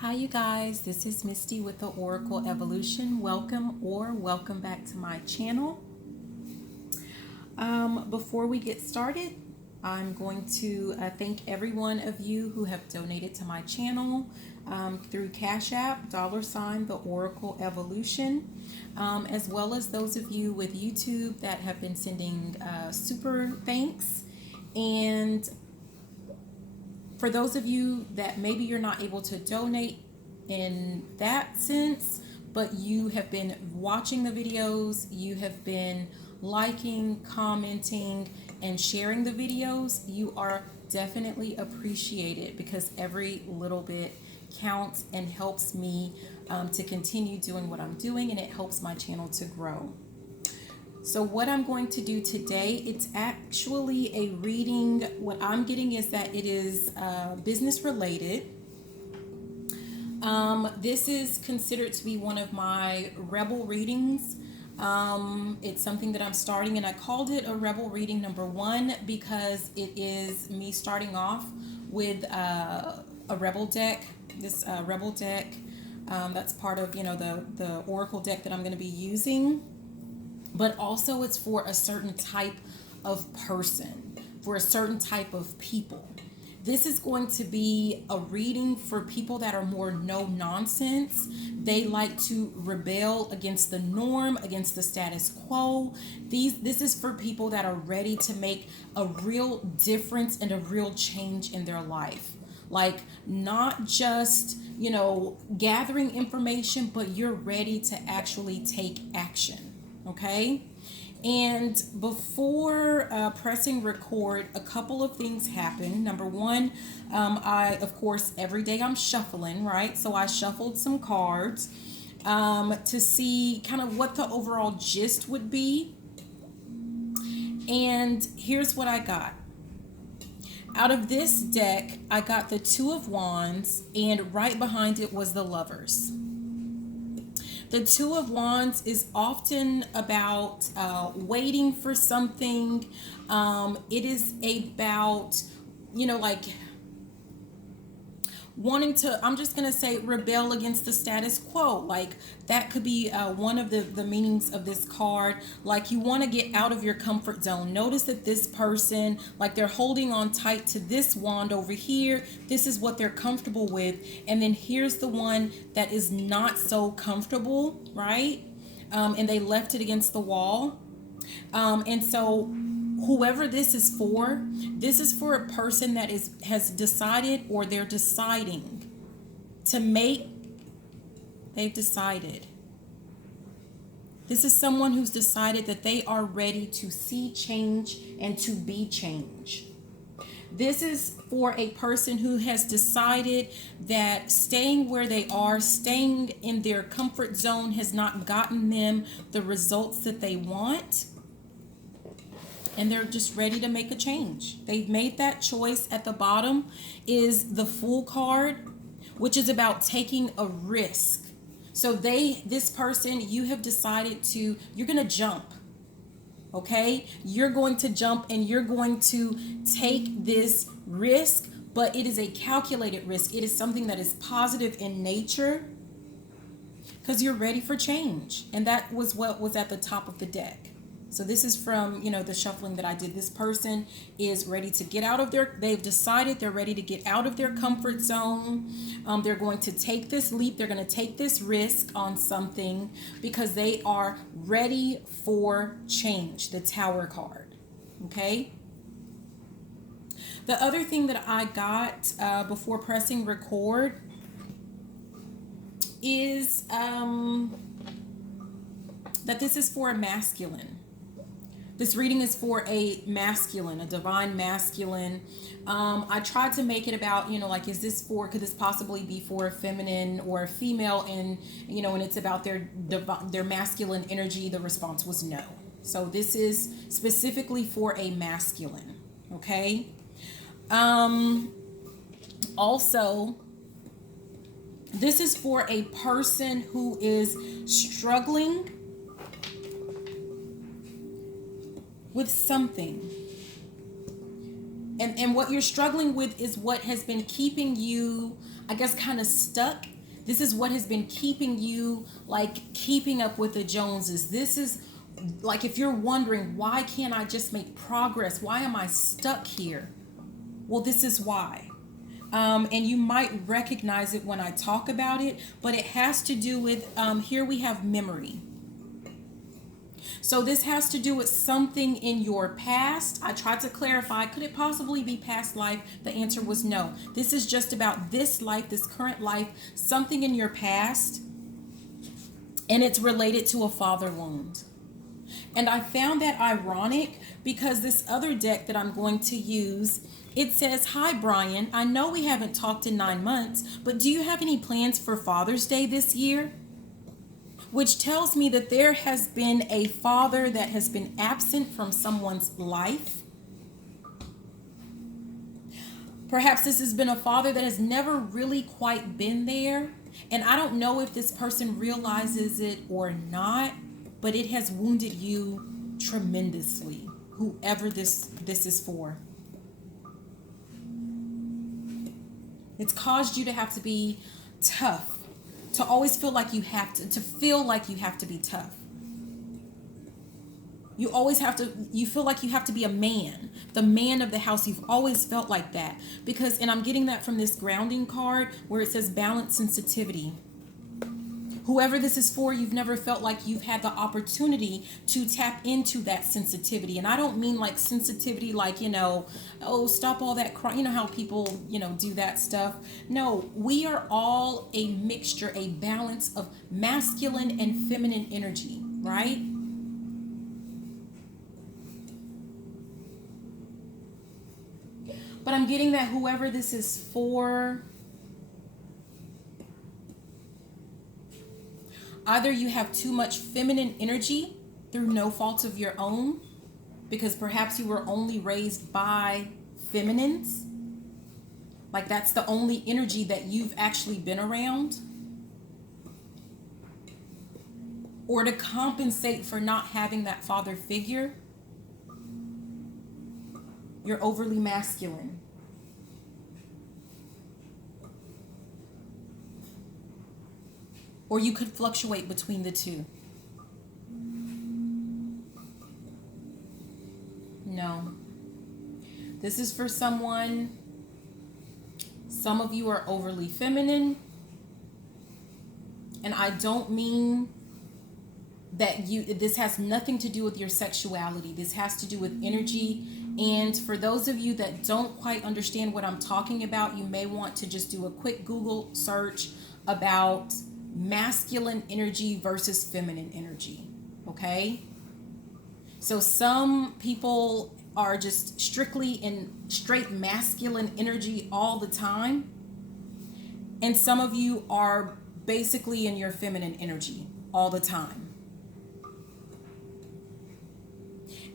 Hi, you guys. This is Misty with the Oracle Evolution. Welcome back to my channel. Before we get started, I'm going to thank every one of you who have donated to my channel through CashApp, the Oracle Evolution, as well as those of you with YouTube that have been sending super thanks. And for those of you that maybe you're not able to donate in that sense, but you have been watching the videos, you have been liking, commenting, and sharing the videos, you are definitely appreciated because every little bit counts and helps me to continue doing what I'm doing, and it helps my channel to grow. So what I'm going to do today, it's actually a reading. What I'm getting is that it is business related. This is considered to be one of my rebel readings. It's something that I'm starting, and I called it a rebel reading number 1 because it is me starting off with a rebel deck. This rebel deck, that's part of the oracle deck that I'm going to be using. But also it's for a certain type of person, for a certain type of people. This is going to be a reading for people that are more no nonsense. They like to rebel against the norm, against the status quo. This is for people that are ready to make a real difference and a real change in their life. Like, not just, gathering information, but you're ready to actually take action. Okay, and before pressing record, a couple of things happen. Number one, of course, every day I'm shuffling, right? So I shuffled some cards to see kind of what the overall gist would be. And here's what I got. Out of this deck, I got the Two of Wands, and right behind it was the Lovers. The Two of Wands is often about waiting for something. It is about, like wanting to, I'm just going to say, rebel against the status quo. Like, that could be one of the meanings of this card. Like, you want to get out of your comfort zone. Notice that this person, like, they're holding on tight to this wand over here. This is what they're comfortable with. And then here's the one that is not so comfortable, right? And they left it against the wall. And so whoever this is for a person that has decided, or they're deciding to make, they've decided. This is someone who's decided that they are ready to see change and to be change. This is for a person who has decided that staying where they are, staying in their comfort zone, has not gotten them the results that they want. And they're just ready to make a change. They've made that choice. At the bottom is the Fool card, which is about taking a risk. So this person, you have decided you're going to jump. Okay? You're going to jump and you're going to take this risk, but it is a calculated risk. It is something that is positive in nature because you're ready for change. And that was what was at the top of the deck. So this is from, the shuffling that I did. This person is ready to get out of they've decided they're ready to get out of their comfort zone. They're going to take this leap. They're going to take this risk on something because they are ready for change. The Tower card. Okay. The other thing that I got before pressing record is that this is for a masculine. This reading is for a masculine, a divine masculine. I tried to make it about, like, could this possibly be for a feminine or a female? And, and it's about their masculine energy. The response was no. So this is specifically for a masculine. Okay. Also, this is for a person who is struggling with something. And what you're struggling with is what has been keeping you I guess, kind of stuck. This is what has been keeping you, like, keeping up with the Joneses. This is like, if you're wondering, why can't I just make progress? Why am I stuck here? Well, this is why. And you might recognize it when I talk about it, but it has to do with, here we have memory. So this has to do with something in your past. I tried to clarify, could it possibly be past life? The answer was no. This is just about this life, this current life, something in your past, and it's related to a father wound. And I found that ironic because this other deck that I'm going to use, it says, "Hi, Brian. I know we haven't talked in 9 months, but do you have any plans for Father's Day this year?" Which tells me that there has been a father that has been absent from someone's life. Perhaps this has been a father that has never really quite been there. And I don't know if this person realizes it or not, but it has wounded you tremendously, whoever this is for. It's caused you to have to be tough, to always feel like you have to feel like you have to be tough. You always have to, you feel like you have to be a man, the man of the house. You've always felt like that because, and I'm getting that from this grounding card where it says balance sensitivity. Whoever this is for, you've never felt like you've had the opportunity to tap into that sensitivity. And I don't mean like sensitivity like, oh, stop all that crying. You know how people, do that stuff. No, we are all a mixture, a balance of masculine and feminine energy, right? But I'm getting that whoever this is for, either you have too much feminine energy through no fault of your own, because perhaps you were only raised by feminines. Like that's the only energy that you've actually been around. Or to compensate for not having that father figure, you're overly masculine. Or you could fluctuate between the two. No. This is for someone. Some of you are overly feminine. And I don't mean that this has nothing to do with your sexuality. This has to do with energy. And for those of you that don't quite understand what I'm talking about, you may want to just do a quick Google search about masculine energy versus feminine energy. Okay? So some people are just strictly in straight masculine energy all the time. And some of you are basically in your feminine energy all the time.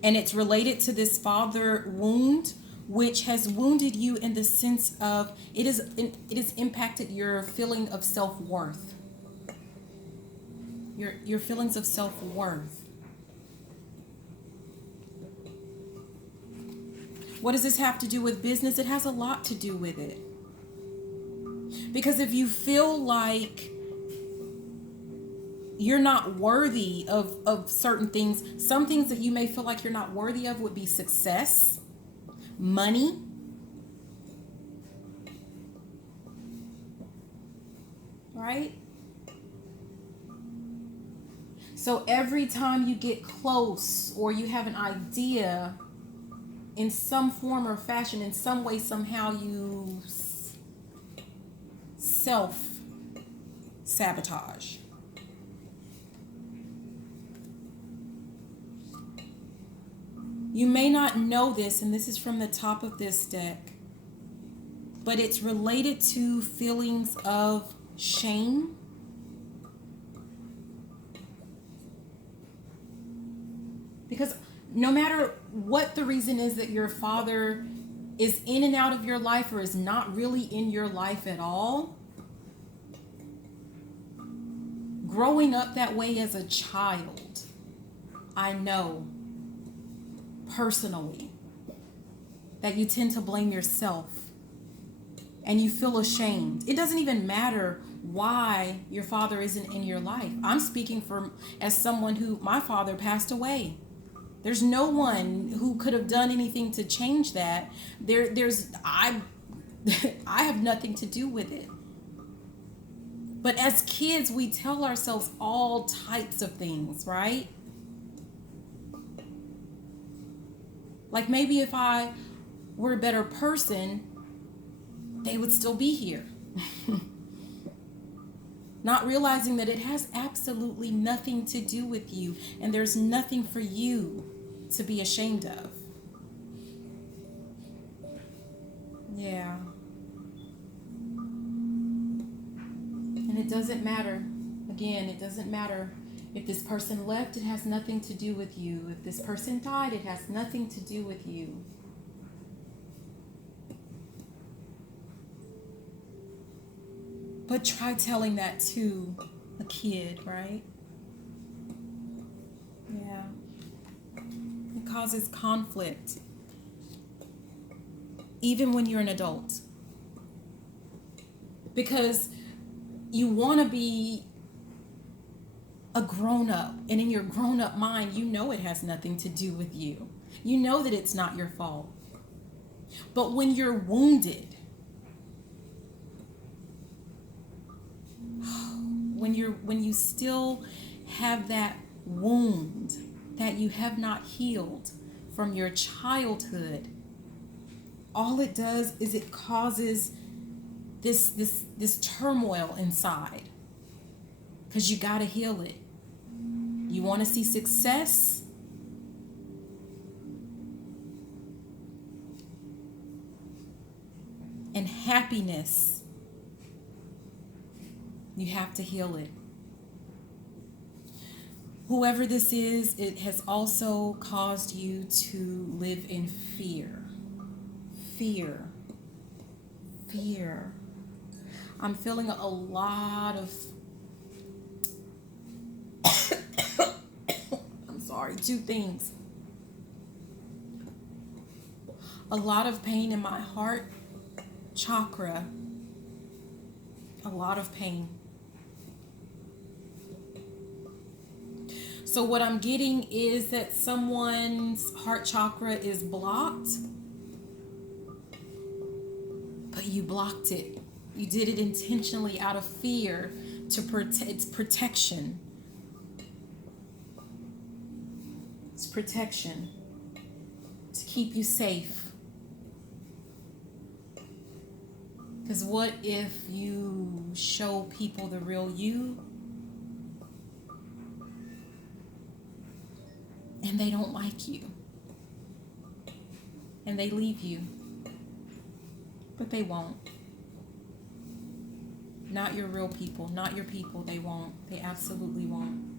And it's related to this father wound, which has wounded you in the sense of it has impacted your feeling of self-worth. Your feelings of self-worth. What does this have to do with business? It has a lot to do with it. Because if you feel like you're not worthy of certain things, some things that you may feel like you're not worthy of would be success, money, right? So every time you get close or you have an idea in some form or fashion, in some way, somehow you self-sabotage. You may not know this, and this is from the top of this deck, but it's related to feelings of shame. Because no matter what the reason is that your father is in and out of your life or is not really in your life at all, growing up that way as a child, I know personally that you tend to blame yourself and you feel ashamed. It doesn't even matter why your father isn't in your life. I'm speaking as someone who, my father passed away. There's no one who could have done anything to change that. I have nothing to do with it. But as kids, we tell ourselves all types of things, right? Like maybe if I were a better person, they would still be here. Not realizing that it has absolutely nothing to do with you, and there's nothing for you to be ashamed of. Yeah. And it doesn't matter. Again, it doesn't matter. If this person left, it has nothing to do with you. If this person died, it has nothing to do with you. But try telling that to a kid, right? Yeah. It causes conflict. Even when you're an adult. Because you want to be a grown-up, and in your grown-up mind, you know it has nothing to do with you. You know that it's not your fault. But when you're wounded, when you still have that wound that you have not healed from your childhood, all it does is it causes this turmoil inside, because you got to heal it. You want to see success? And happiness, you have to heal it. Whoever this is, it has also caused you to live in fear. Fear. Fear. I'm feeling a lot of two things. A lot of pain in my heart chakra. A lot of pain. So what I'm getting is that someone's heart chakra is blocked, but you blocked it. You did it intentionally out of fear to protect. It's protection. It's protection to keep you safe. Because what if you show people the real you and they don't like you and they leave you? But they won't. Not your real people, not your people. They won't. They absolutely won't.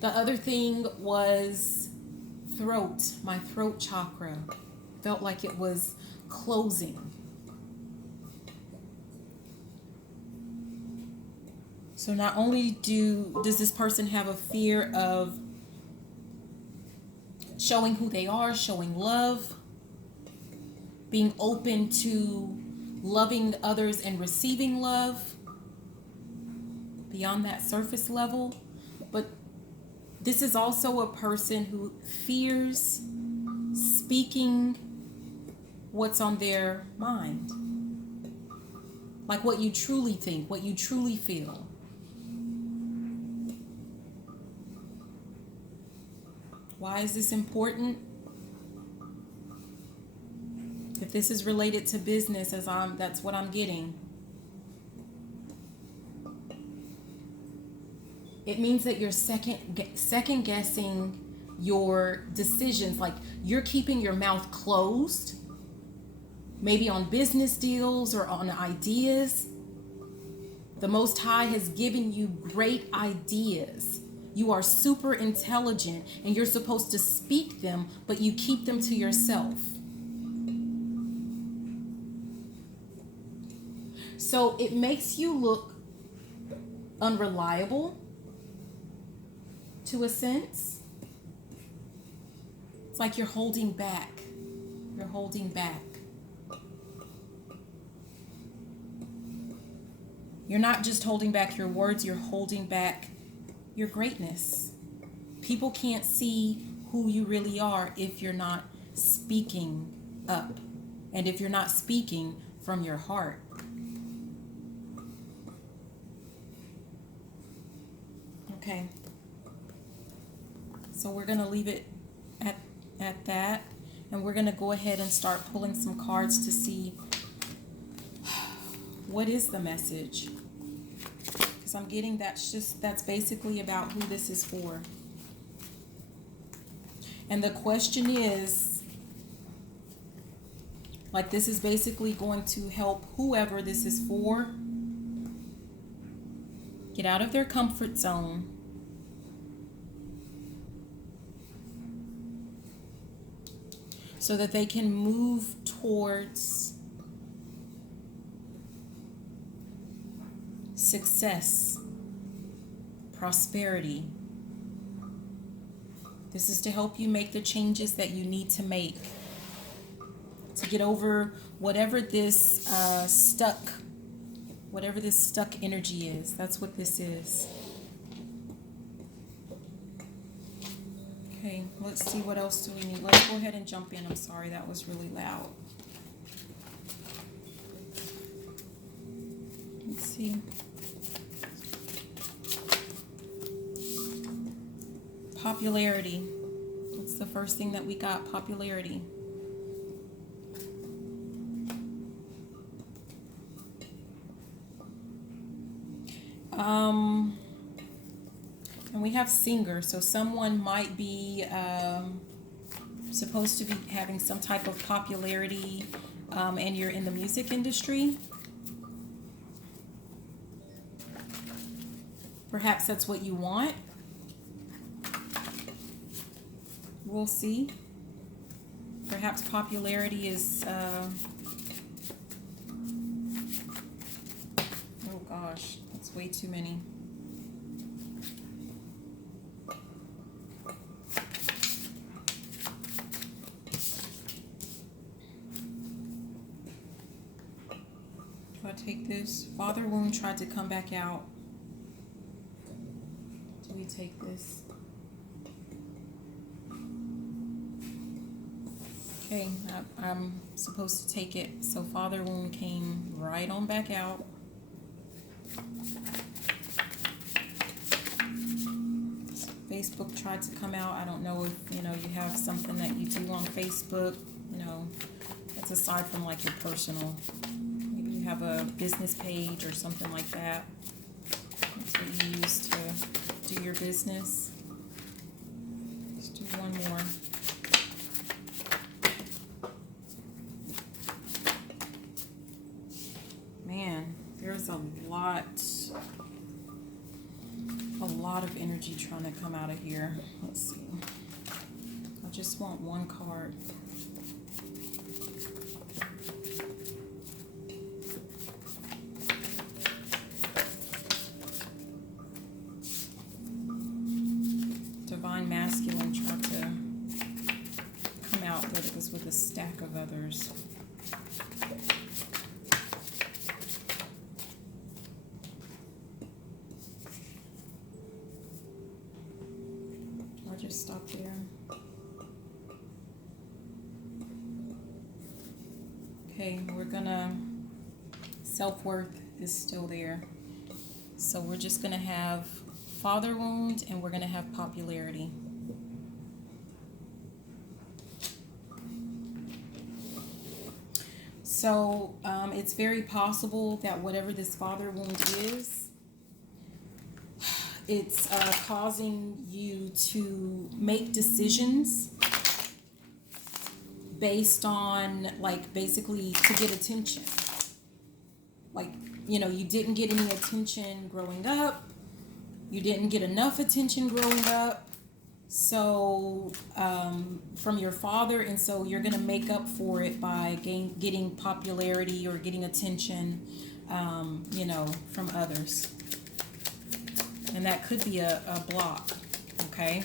The other thing was throat. My throat chakra felt like it was closing. So not only does this person have a fear of showing who they are, showing love, being open to loving others and receiving love beyond that surface level, but this is also a person who fears speaking what's on their mind, like what you truly think, what you truly feel. Why is this important? If this is related to business, that's what I'm getting. It means that you're second guessing your decisions. Like you're keeping your mouth closed, maybe on business deals or on ideas. The Most High has given you great ideas. You are super intelligent and you're supposed to speak them, but you keep them to yourself. So it makes you look unreliable to a sense. It's like you're holding back. You're holding back. You're not just holding back your words, you're holding back your greatness. People can't see who you really are if you're not speaking up and if you're not speaking from your heart. Okay. So we're going to leave it at that, and we're going to go ahead and start pulling some cards to see what is the message. Because I'm getting that's basically about who this is for. And the question is, like, this is basically going to help whoever this is for get out of their comfort zone, so that they can move towards success, prosperity. This is to help you make the changes that you need to make to get over whatever this stuck energy is. That's what this is. Okay, let's see, what else do we need? Let's go ahead and jump in. I'm sorry, that was really loud. Let's see. Popularity. That's the first thing that we got, popularity. And we have singer, so someone might be supposed to be having some type of popularity, and you're in the music industry. Perhaps that's what you want. We'll see. Perhaps popularity is oh gosh, that's way too many. Do I take this? Father wound tried to come back out. Do we take this? Okay, I'm supposed to take it. So father wound came right on back out. Facebook tried to come out. I don't know if, you have something that you do on Facebook, that's aside from like your personal. Maybe you have a business page or something like that. That's what you use to do your business. Let's do one more. Man, there's a lot of energy trying to come out of here. Let's see. I just want one card. Divine masculine tried to come out, but it was with a stack of others. Just stop there. Okay, we're gonna, self-worth is still there. So we're just gonna have father wound and we're gonna have popularity. So it's very possible that whatever this father wound is, it's causing you to make decisions based on, like, basically to get attention. Like, you didn't get any attention growing up. You didn't get enough attention growing up. So, from your father, and so you're going to make up for it by getting popularity or getting attention, from others. And that could be a block, okay?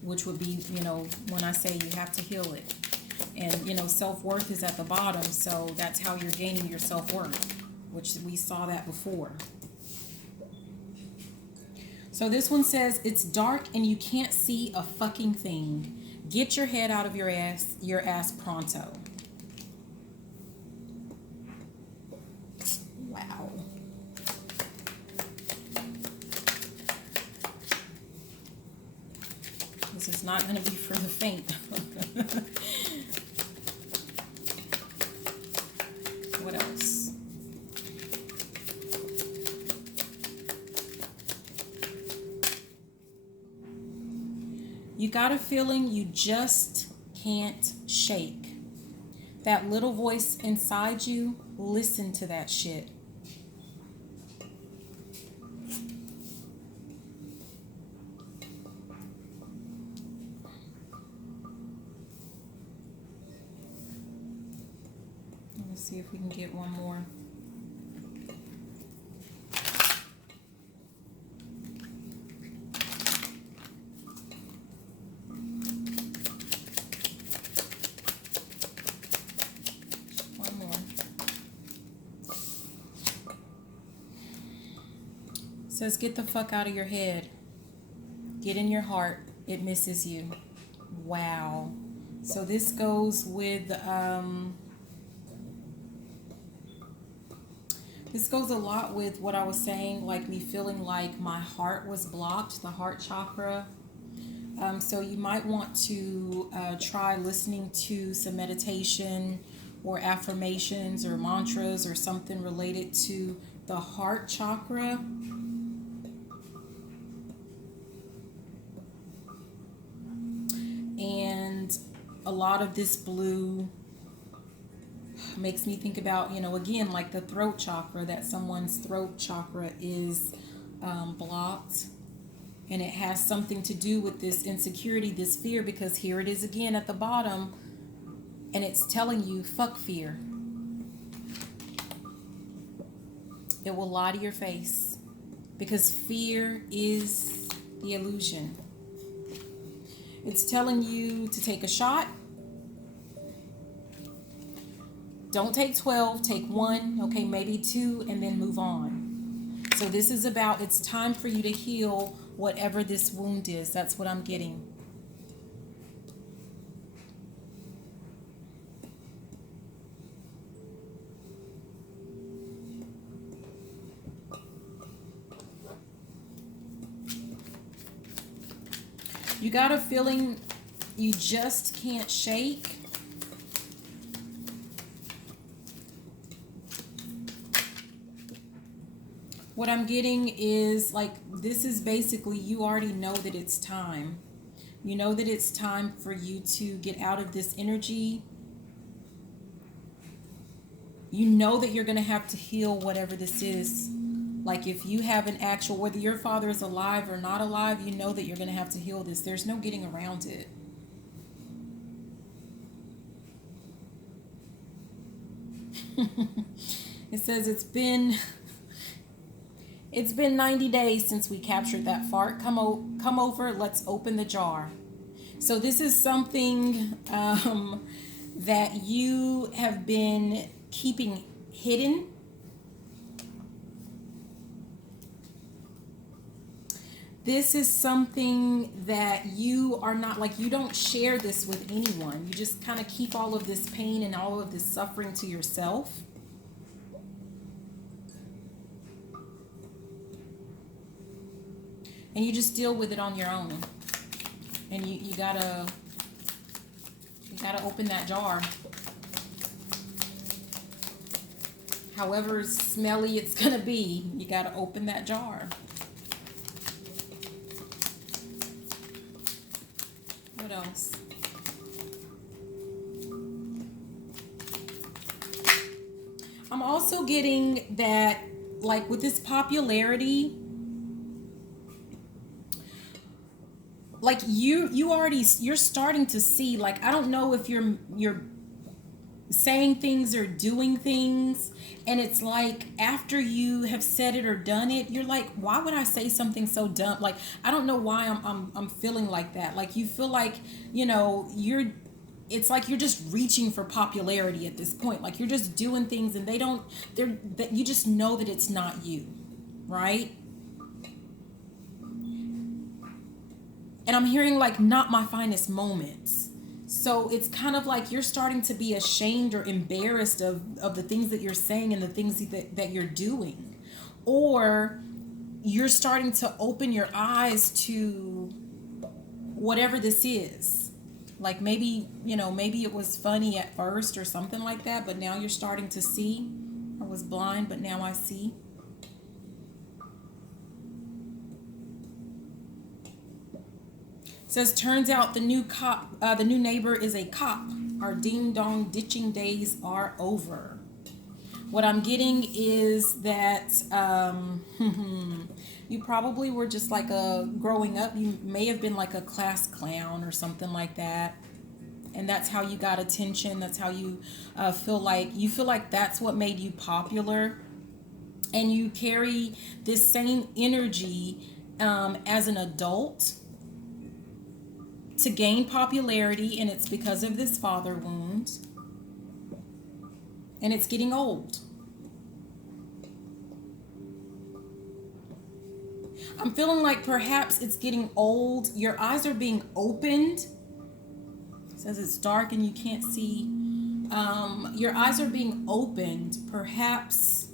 Which would be, when I say you have to heal it. And, self-worth is at the bottom, so that's how you're gaining your self-worth. which we saw that before. So this one says, it's dark and you can't see a fucking thing. Get your head out of your ass pronto. Wow. This is not going to be for the faint. What else? You got a feeling you just can't shake. That little voice inside you, listen to that shit. Let's see if we can get one more. Says, get the fuck out of your head. Get in your heart. It misses you. Wow. So this goes with, this goes a lot with what I was saying, like me feeling like my heart was blocked, the heart chakra. So you might want to try listening to some meditation or affirmations or mantras or something related to the heart chakra. And a lot of this blue makes me think about, you know, again, like the throat chakra, that someone's throat chakra is blocked. And it has something to do with this insecurity, this fear, because here it is again at the bottom. And it's telling you, fuck fear. It will lie to your face. Because fear is the illusion. It's telling you to take a shot. Don't take 12, take 1, okay, maybe 2, and then move on. So this is about, it's time for you to heal whatever this wound is. That's what I'm getting. You got a feeling you just can't shake. What I'm getting is like, this is basically, you already know that it's time. You know that it's time for you to get out of this energy. You know that you're going to have to heal whatever this is. Like if you have an actual, whether your father is alive or not alive, you know that you're going to have to heal this. There's no getting around it. It says it's been 90 days since we captured that fart. Come over, let's open the jar. So this is something that you have been keeping hidden. This is something that you are not, like, you don't share this with anyone. You just kind of keep all of this pain and all of this suffering to yourself. And you just deal with it on your own. And you gotta open that jar. However smelly it's gonna be, you gotta open that jar. What else? I'm also getting that, like, with this popularity, like you're starting to see, like, I don't know if you're saying things or doing things, and it's like after you have said it or done it, you're like, why would I say something so dumb? Like, I don't know why I'm feeling like that. Like, you feel like, you know, it's like you're just reaching for popularity at this point. Like you're just doing things and you just know that it's not you, right? And I'm hearing like not my finest moments. So it's kind of like you're starting to be ashamed or embarrassed of the things that you're saying and the things that you're doing. Or you're starting to open your eyes to whatever this is. Like maybe, maybe it was funny at first or something like that, but now you're starting to see. I was blind, but now I see. It says, turns out the new neighbor is a cop. Our ding-dong ditching days are over. What I'm getting is that you probably were just like growing up, you may have been like a class clown or something like that. And that's how you got attention. That's how you feel like that's what made you popular. And you carry this same energy as an adult to gain popularity, and it's because of this father wound. And it's getting old. I'm feeling like perhaps it's getting old. Your eyes are being opened. It says it's dark and you can't see. Your eyes are being opened. Perhaps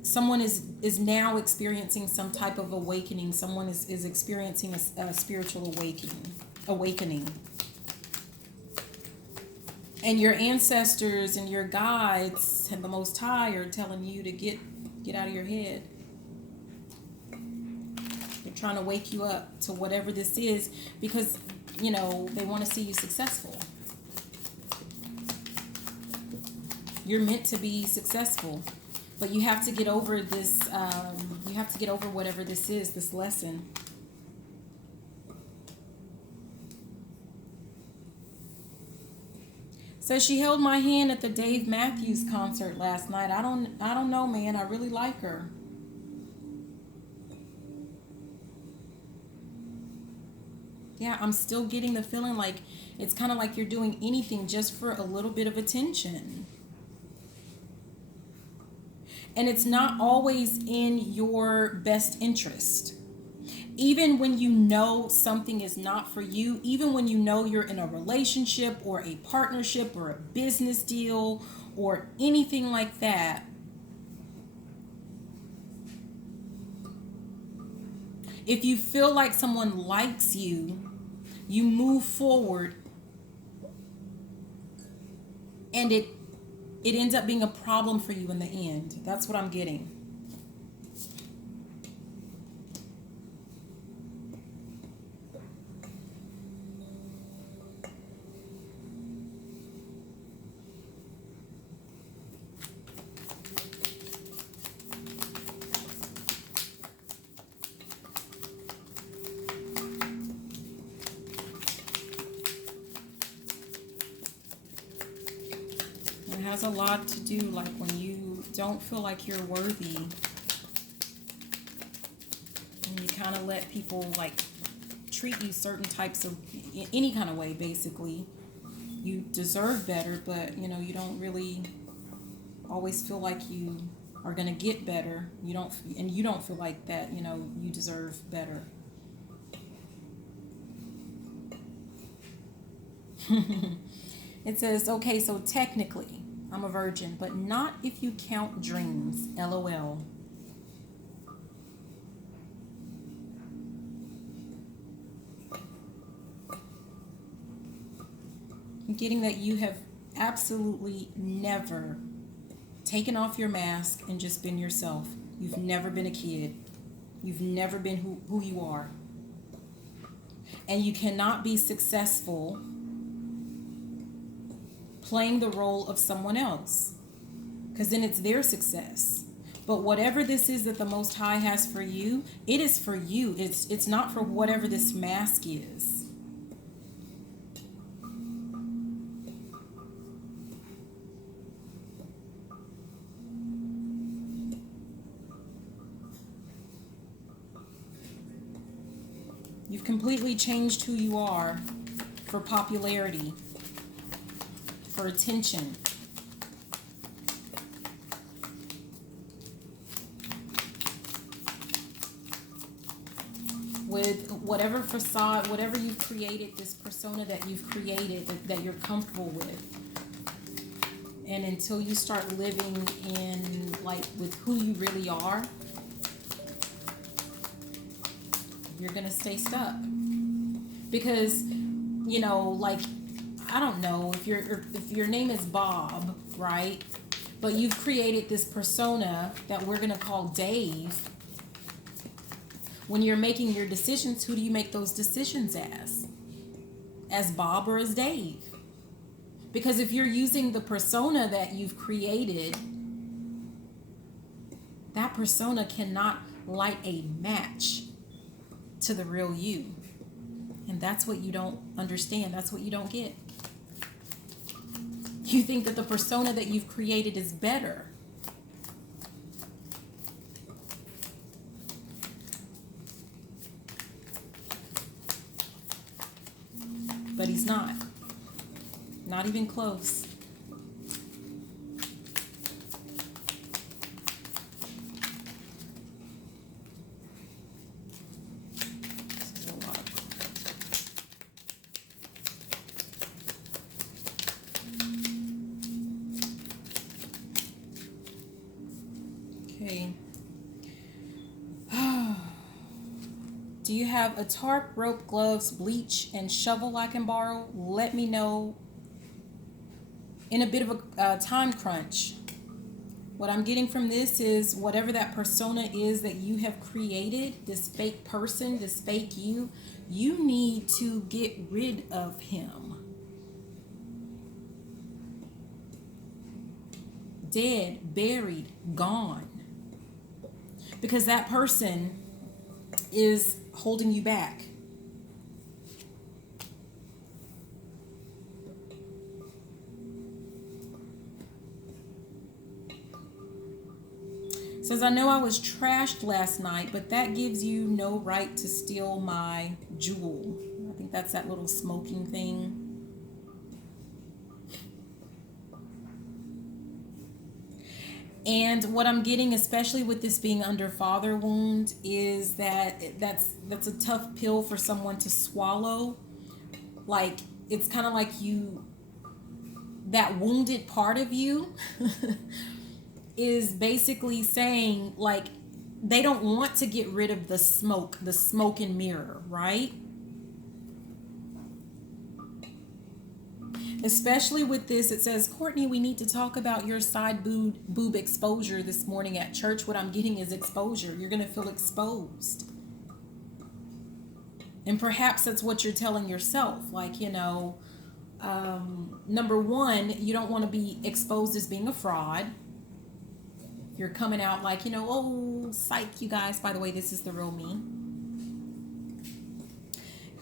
someone is now experiencing some type of awakening. Someone is experiencing a spiritual awakening. And your ancestors and your guides and the Most High are telling you to get out of your head. They're trying to wake you up to whatever this is because, they want to see you successful. You're meant to be successful. But you have to get over this, you have to get over whatever this is, this lesson. So she held my hand at the Dave Matthews concert last night. I don't know, man. I really like her. Yeah, I'm still getting the feeling like it's kind of like you're doing anything just for a little bit of attention. And it's not always in your best interest. Even when you know something is not for you, even when you know you're in a relationship or a partnership or a business deal or anything like that, if you feel like someone likes you, you move forward and it ends up being a problem for you in the end. That's what I'm getting. It has a lot to do like when you don't feel like you're worthy and you kind of let people like treat you certain types of, any kind of way basically. You deserve better, but you don't really always feel like you are going to get better. You don't feel like that, you deserve better. It says, okay, so technically I'm a virgin, but not if you count dreams. LOL. I'm getting that you have absolutely never taken off your mask and just been yourself. You've never been a kid. You've never been who you are. And you cannot be successful playing the role of someone else, because then it's their success. But whatever this is that the Most High has for you, it is for you. It's not for whatever this mask is. You've completely changed who you are for popularity. for attention. With whatever facade, whatever you've created, this persona that you've created that you're comfortable with. And until you start living in, like, with who you really are, you're going to stay stuck. Because, you know, like, I don't know if your name is Bob, right? But you've created this persona that we're going to call Dave. When you're making your decisions, who do you make those decisions as? As Bob or as Dave? Because if you're using the persona that you've created, that persona cannot light a match to the real you. And that's what you don't understand. That's what you don't get. You think that the persona that you've created is better. But he's not. Not even close. This is a lot. Okay. Do you have a tarp, rope, gloves, bleach, and shovel I can borrow? Let me know in a bit of a time crunch. What I'm getting from this is whatever that persona is that you have created, this fake person, this fake you need to get rid of him. Dead, buried, gone. Because that person is holding you back. Says, I know I was trashed last night, but that gives you no right to steal my jewel. I think that's that little smoking thing. And what I'm getting, especially with this being under father wound, is that that's a tough pill for someone to swallow. Like, it's kind of like that wounded part of you is basically saying, like, they don't want to get rid of the smoke and mirror, right? Especially with this, it says, Courtney, we need to talk about your side boob exposure this morning at church. What I'm getting is exposure. You're going to feel exposed. And perhaps that's what you're telling yourself. Like, you know, number one, you don't want to be exposed as being a fraud. You're coming out like, you know, oh, psych, you guys. By the way, this is the real me.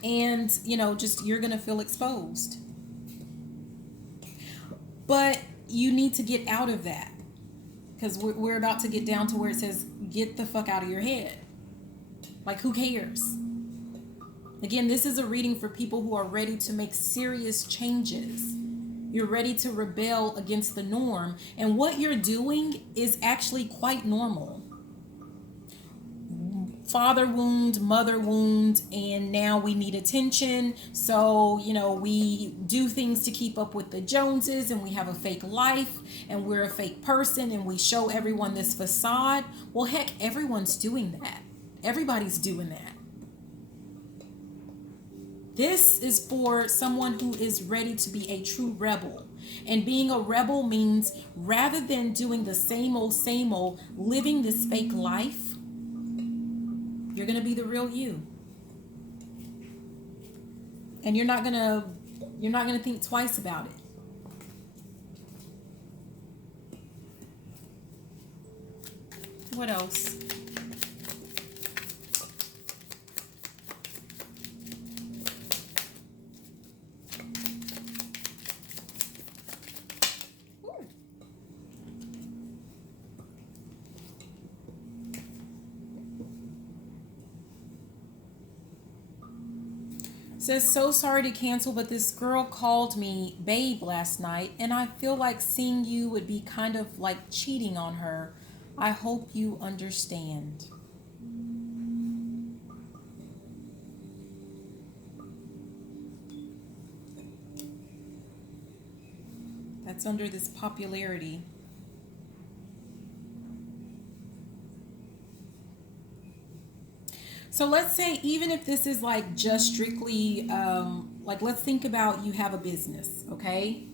And, you know, just you're going to feel exposed. But you need to get out of that, because we're about to get down to where it says, get the fuck out of your head. Like, who cares? Again, this is a reading for people who are ready to make serious changes. You're ready to rebel against the norm. And what you're doing is actually quite normal. Father wound, mother wound, and now we need attention. So, you know, we do things to keep up with the Joneses, and we have a fake life, and we're a fake person, and we show everyone this facade. Well, heck, everyone's doing that. Everybody's doing that. This is for someone who is ready to be a true rebel. And being a rebel means, rather than doing the same old, living this fake life, you're going to be the real you. And you're not going to think twice about it. What else? Says, so sorry to cancel, but this girl called me babe last night, and I feel like seeing you would be kind of like cheating on her. I hope you understand. That's under this popularity. So let's say, even if this is like just strictly, like let's think about you have a business, okay?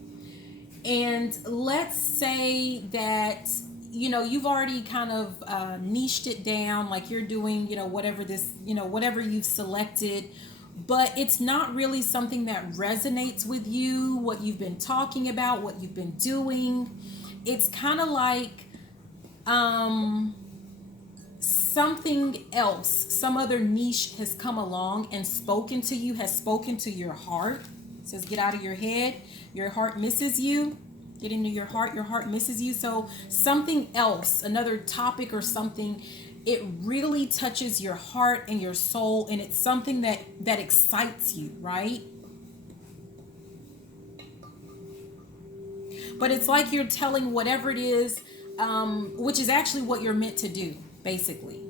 And let's say that, you know, you've already kind of niched it down, like you're doing, you know, whatever this, you know, whatever you've selected, but it's not really something that resonates with you, what you've been talking about, what you've been doing. It's kind of like, something else, some other niche has come along and spoken to you, has spoken to your heart. It says, get out of your head. Your heart misses you. Get into your heart misses you. So something else, another topic or something, it really touches your heart and your soul, and it's something that excites you, right? But it's like you're telling whatever it is, which is actually what you're meant to do, basically.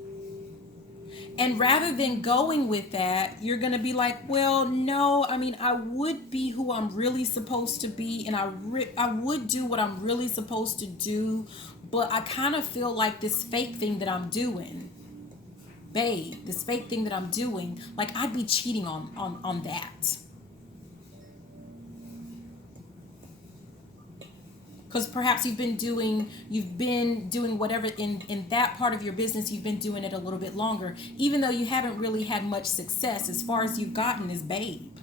And rather than going with that, you're going to be like, well, no, I mean, I would be who I'm really supposed to be, and I would do what I'm really supposed to do, but I kind of feel like this fake thing that I'm doing, babe, this fake thing that I'm doing, like I'd be cheating on that. Because perhaps you've been doing whatever in that part of your business, you've been doing it a little bit longer, even though you haven't really had much success. As far as you've gotten is babe.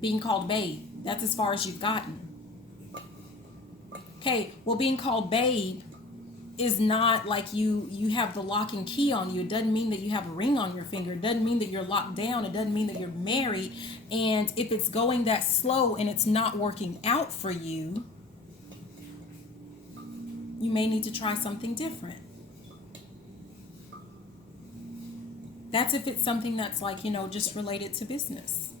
Being called babe. That's as far as you've gotten. Okay, well, being called babe is not like you have the lock and key on you. It doesn't mean that you have a ring on your finger. It doesn't mean that you're locked down. It doesn't mean that you're married. And if it's going that slow and it's not working out for you, you may need to try something different. That's if it's something that's like, you know, just related to business.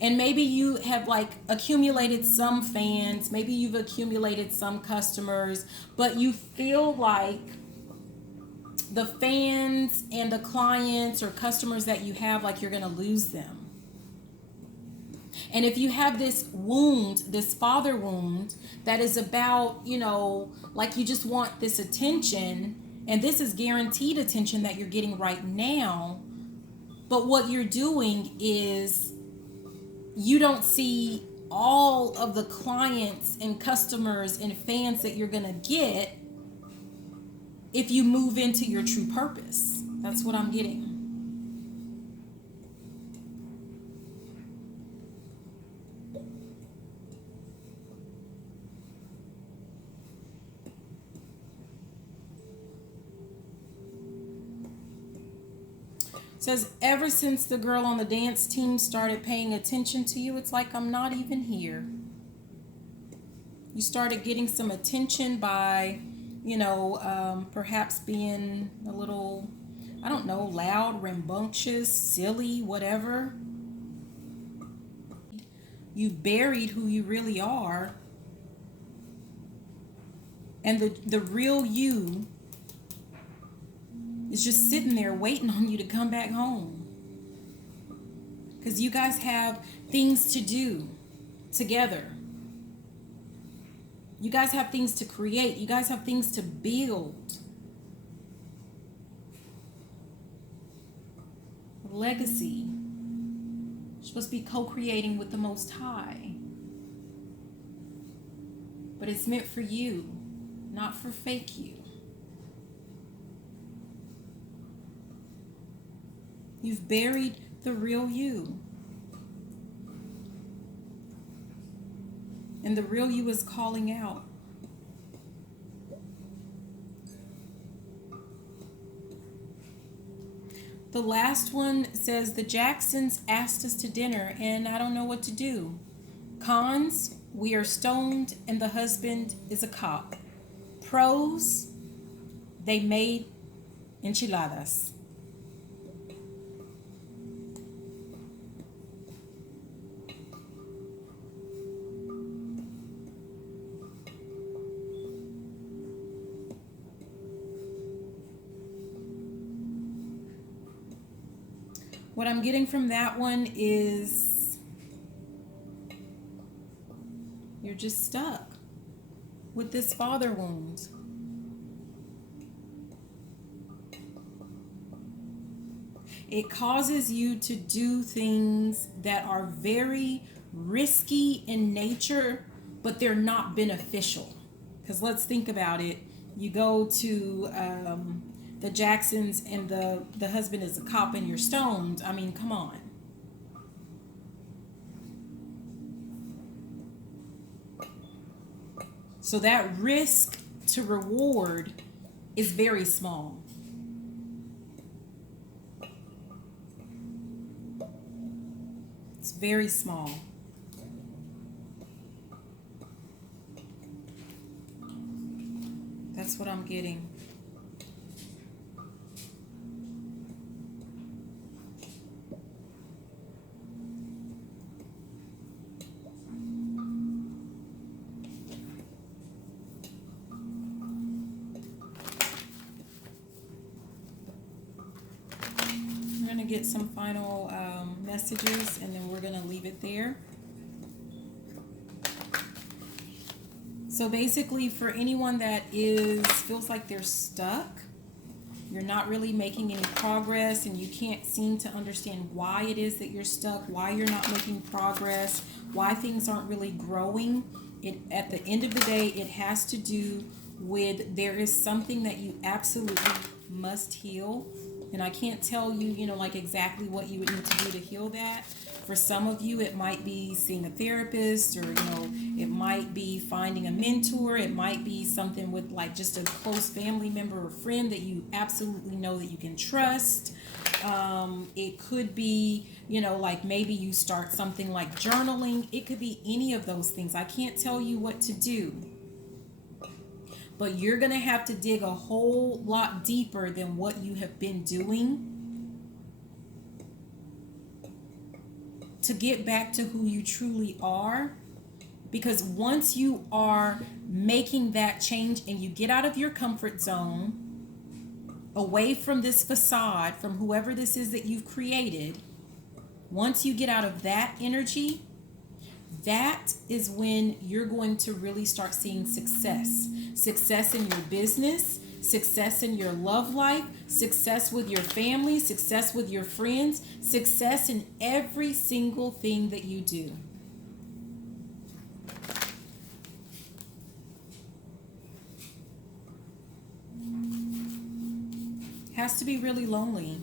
And maybe you have like accumulated some fans, maybe you've accumulated some customers, but you feel like the fans and the clients or customers that you have, like you're going to lose them. And if you have this wound, this father wound that is about, you know, like you just want this attention, and this is guaranteed attention that you're getting right now, but what you're doing is you don't see all of the clients and customers and fans that you're going to get if you move into your true purpose. That's what I'm getting. Says, ever since the girl on the dance team started paying attention to you, it's like I'm not even here. You started getting some attention by, you know, perhaps being a little, I don't know, loud, rambunctious, silly, whatever. You've buried who you really are. And the real you is just sitting there waiting on you to come back home. Because you guys have things to do together. You guys have things to create. You guys have things to build. Legacy. You're supposed to be co-creating with the Most High. But it's meant for you, not for fake you. You've buried the real you. And the real you is calling out. The last one says, the Jacksons asked us to dinner and I don't know what to do. Cons, We are stoned and the husband is a cop. Pros, they made enchiladas. What I'm getting from that one is you're just stuck with this father wound. It causes you to do things that are very risky in nature, but they're not beneficial. Because let's think about it. You go to the Jacksons and the husband is a cop and you're stoned. I mean, come on. So that risk to reward is very small. It's very small. That's what I'm getting. Get some final messages and then we're going to leave it there. So basically, for anyone that feels like they're stuck, you're not really making any progress and you can't seem to understand why it is that you're stuck, why you're not making progress, why things aren't really growing. At the end of the day, it has to do with there is something that you absolutely must heal. And I can't tell you, like exactly what you would need to do to heal that. For some of you, it might be seeing a therapist, or, it might be finding a mentor. It might be something with like just a close family member or friend that you absolutely know that you can trust. It could be, like maybe you start something like journaling. It could be any of those things. I can't tell you what to do. But you're going to have to dig a whole lot deeper than what you have been doing to get back to who you truly are. Because once you are making that change and you get out of your comfort zone, away from this facade, from whoever this is that you've created, once you get out of that energy, that is when you're going to really start seeing success. Success in your business, success in your love life, success with your family, success with your friends, success in every single thing that you do. Has to be really lonely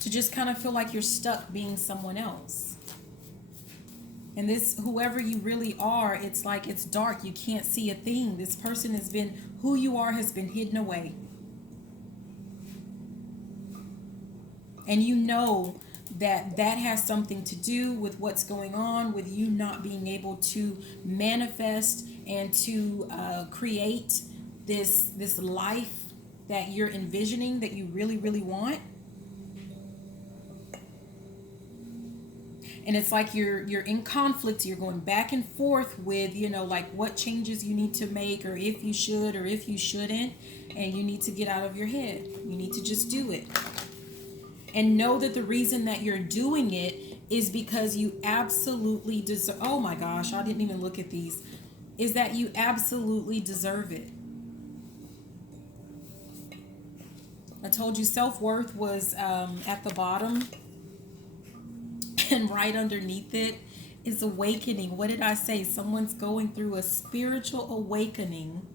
to just kind of feel like you're stuck being someone else. And this, whoever you really are, it's like it's dark. You can't see a thing. This person has been, who you are has been hidden away. And you know that that has something to do with what's going on with you not being able to manifest and to create this life that you're envisioning, that you really, really want. And it's like you're in conflict. You're going back and forth with, like what changes you need to make, or if you should or if you shouldn't. And you need to get out of your head. You need to just do it. And know that the reason that you're doing it is because you absolutely deserve. Oh my gosh, I didn't even look at these. Is that you absolutely deserve it. I told you self-worth was at the bottom. And right underneath it is awakening. What did I say? Someone's going through a spiritual awakening.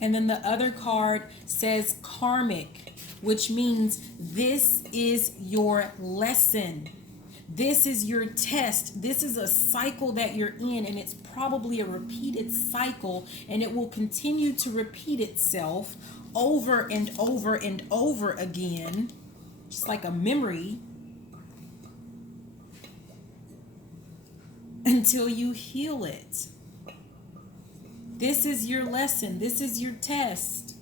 And then the other card says karmic, which means this is your lesson. This is your test. This is a cycle that you're in, and it's probably a repeated cycle, and it will continue to repeat itself over and over and over again, just like a memory. until you heal it. This is your lesson. This is your test.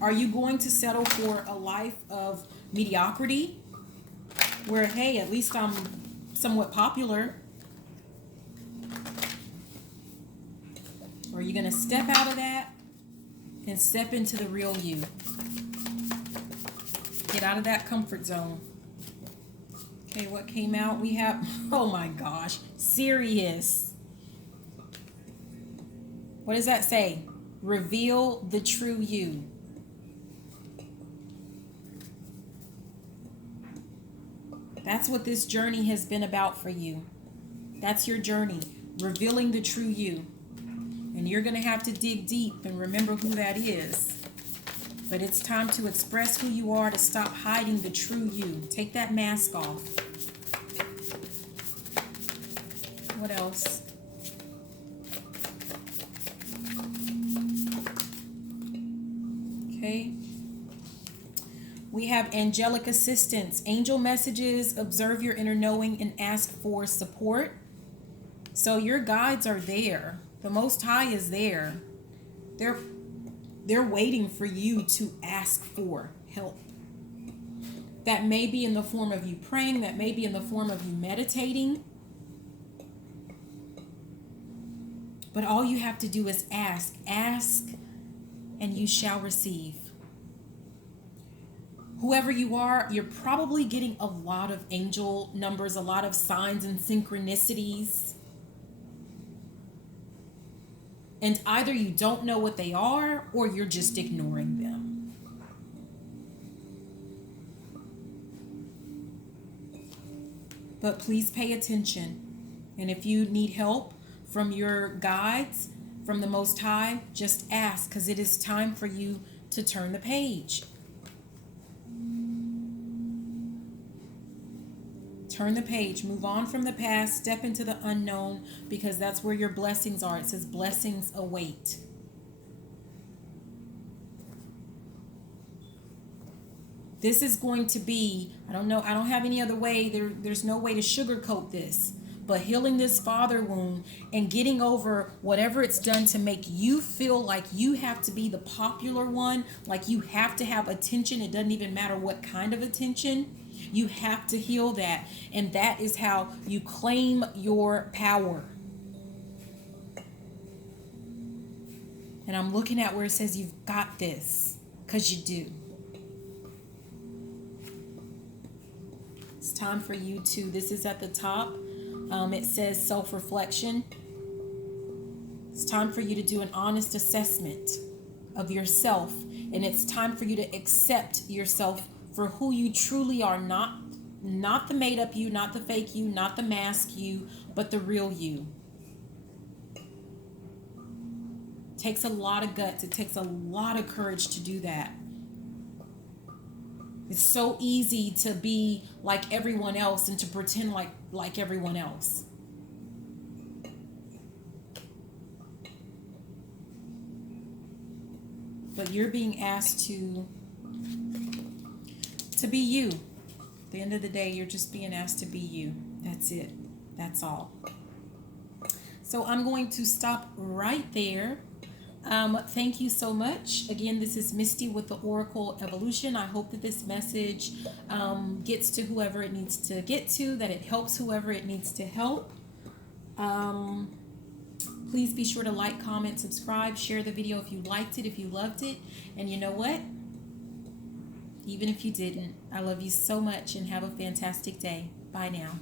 Are you going to settle for a life of mediocrity where, hey, at least I'm somewhat popular? Or are you going to step out of that and step into the real you? Get out of that comfort zone. Okay, what came out? We have, oh my gosh, serious. What does that say? Reveal the true you. That's what this journey has been about for you. That's your journey, revealing the true you. And you're going to have to dig deep and remember who that is. But it's time to express who you are, to stop hiding the true you. Take that mask off. What else? Okay. We have angelic assistance, angel messages, observe your inner knowing, and ask for support. So your guides are there. The Most High is there. They're waiting for you to ask for help. That may be in the form of you praying. That may be in the form of you meditating. But all you have to do is ask. Ask, and you shall receive. Whoever you are, you're probably getting a lot of angel numbers, a lot of signs and synchronicities. And either you don't know what they are, or you're just ignoring them. But please pay attention. And if you need help from your guides, from the Most High, just ask, because it is time for you to turn the page. Turn the page, move on from the past, step into the unknown, because that's where your blessings are. It says blessings await. This is going to be, I don't know, I don't have any other way. There's no way to sugarcoat this. But healing this father wound and getting over whatever it's done to make you feel like you have to be the popular one, like you have to have attention. It doesn't even matter what kind of attention. You have to heal that. And that is how you claim your power. And I'm looking at where it says you've got this, because you do. It's time for you to, this is at the top. It says self-reflection. It's time for you to do an honest assessment of yourself. And it's time for you to accept yourself for who you truly are, not the made up you, not the fake you, not the mask you, but the real you. It takes a lot of guts. It takes a lot of courage to do that. It's so easy to be like everyone else and to pretend like everyone else. But you're being asked to be you. At the end of the day, you're just being asked to be you. That's it. That's all. So I'm going to stop right there. Thank you so much. Again, this is Misty with the Oracle Evolution. I hope that this message gets to whoever it needs to get to, that it helps whoever it needs to help. Please be sure to like, comment, subscribe, share the video if you liked it, if you loved it. And you know what? Even if you didn't, I love you so much and have a fantastic day. Bye now.